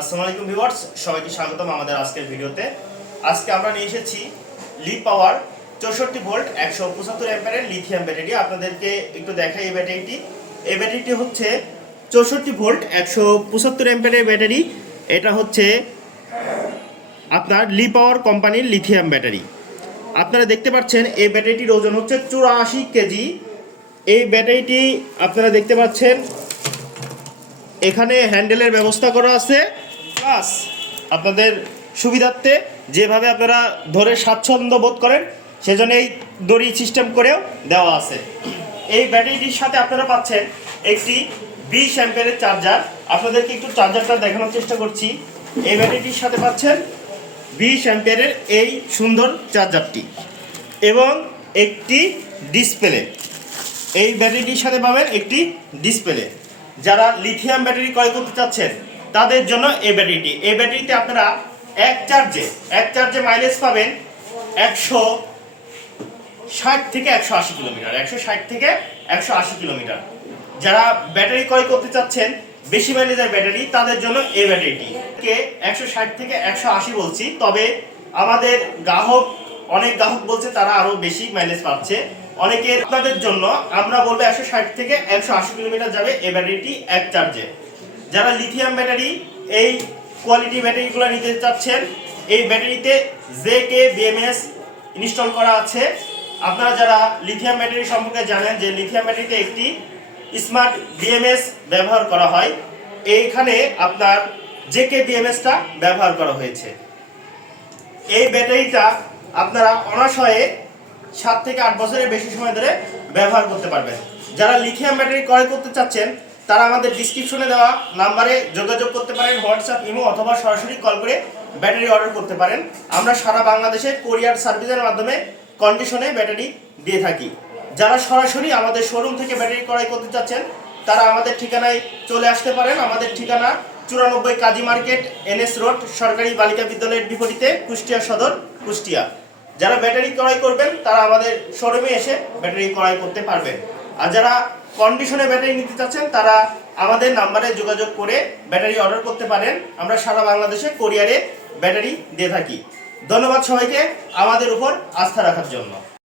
আসসালামু আলাইকুম ভিউয়ার্স, সবাইকে স্বাগতম আমাদের আজকের ভিডিওতে। আজকে আমরা নিয়ে এসেছি লি পাওয়ার চৌষট্টি ভোল্ট একশো পঁচাত্তর অ্যাম্পারের লিথিয়াম ব্যাটারি আপনাদেরকে একটু দেখাই এই ব্যাটারিটি এই ব্যাটারিটি হচ্ছে চৌষট্টি ভোল্ট একশো পঁচাত্তর অ্যাম্পারের ব্যাটারি এটা হচ্ছে আপনার লি পাওয়ার কোম্পানির লিথিয়াম ব্যাটারি আপনারা দেখতে পাচ্ছেন, এই ব্যাটারিটির ওজন হচ্ছে চুরাশি কেজি। এই ব্যাটারিটি আপনারা দেখতে পাচ্ছেন এখানে হ্যান্ডেলের ব্যবস্থা করা আছে। প্লাস আপনাদের সুবিধার্থে যেভাবে আপনারা ধরে স্বাচ্ছন্দ্য বোধ করেন, সেজন্য এই দড়ি সিস্টেম করেও দেওয়া আছে। এই ব্যাটারিটির সাথে আপনারা পাচ্ছেন একটি বিশ অ্যাম্পের চার্জার আপনাদেরকে একটু চার্জারটা দেখানোর চেষ্টা করছি। এই ব্যাটারিটির সাথে পাচ্ছেন বিশ অ্যাম্পেরের এই সুন্দর চার্জারটি এবং একটি ডিসপ্লে এই ব্যাটারিটির সাথে পাবেন একটি ডিসপ্লে যারা লিথিয়াম ব্যাটারি ক্রয় করতে চাচ্ছেন, তাদের জন্য এই ব্যাটারিটি এই ব্যাটারিতে আপনারা এক চার্জে এক চার্জে মাইলেজ পাবেন একশো ষাট থেকে একশো আশি কিলোমিটার একশো ষাট থেকে একশো আশি কিলোমিটার যারা ব্যাটারি ক্রয় করতে চাচ্ছেন, বেশি মাইলেজের ব্যাটারি তাদের জন্য এই ব্যাটারিটি কে একশো ষাট থেকে একশো আশি বলছি, তবে আমাদের গ্রাহক, অনেক গ্রাহক বলছে তারা আরও বেশি মাইলেজ পাচ্ছে। অনেকের আপনাদের জন্য, আমরা বলব একশো ষাট থেকে একশো আশি কিলোমিটার যাবে এই ব্যাটারিটি এক চার্জে। যারা লিথিয়াম ব্যাটারি এই কোয়ালিটি ব্যাটারিগুলো নিতে চাচ্ছেন, এই ব্যাটারিতে জে কে বিএমএস ইনস্টল করা আছে। আপনারা যারা লিথিয়াম ব্যাটারি সম্পর্কে জানেন যে লিথিয়াম ব্যাটারিতে একটি স্মার্ট বিএমএস ব্যবহার করা হয়, এইখানে আপনার জে কে বিএমএসটা ব্যবহার করা হয়েছে। এই ব্যাটারিটা আপনারা অনাশয়ে সাত থেকে আট বছরের বেশি সময় ধরে ব্যবহার করতে পারবেন যারা লিথিয়াম ব্যাটারি ক্রয় করতে চাচ্ছেন, তারা আমাদের ডিসক্রিপশনে দেওয়া নাম্বারে যোগাযোগ করতে পারেন হোয়াটসঅ্যাপ ইমো অথবা সরাসরি কল করে ব্যাটারি অর্ডার করতে পারেন। আমরা সারা বাংলাদেশে কোরিয়ার সার্ভিসের মাধ্যমে কন্ডিশনে ব্যাটারি দিয়ে থাকি। যারা সরাসরি আমাদের শোরুম থেকে ব্যাটারি ক্রয় করতে চাচ্ছেন, তারা আমাদের ঠিকানায় চলে আসতে পারেন। আমাদের ঠিকানা চুরানব্বই কাজী মার্কেট, এনএস রোড, সরকারি বালিকা বিদ্যালয়ের বিপরীতে কুষ্টিয়া সদর, কুষ্টিয়া। যারা ব্যাটারি ক্রয় করবেন, তারা আমাদের শোরুমে এসে ব্যাটারি ক্রয় করতে পারবেন। আর যারা কন্ডিশনে ব্যাটারি নিতে চাচ্ছেন, তারা আমাদের নাম্বারে যোগাযোগ করে ব্যাটারি অর্ডার করতে পারেন। আমরা সারা বাংলাদেশে কোরিয়ারে ব্যাটারি দিয়ে থাকি। ধন্যবাদ সবাইকে আমাদের উপর আস্থা রাখার জন্য।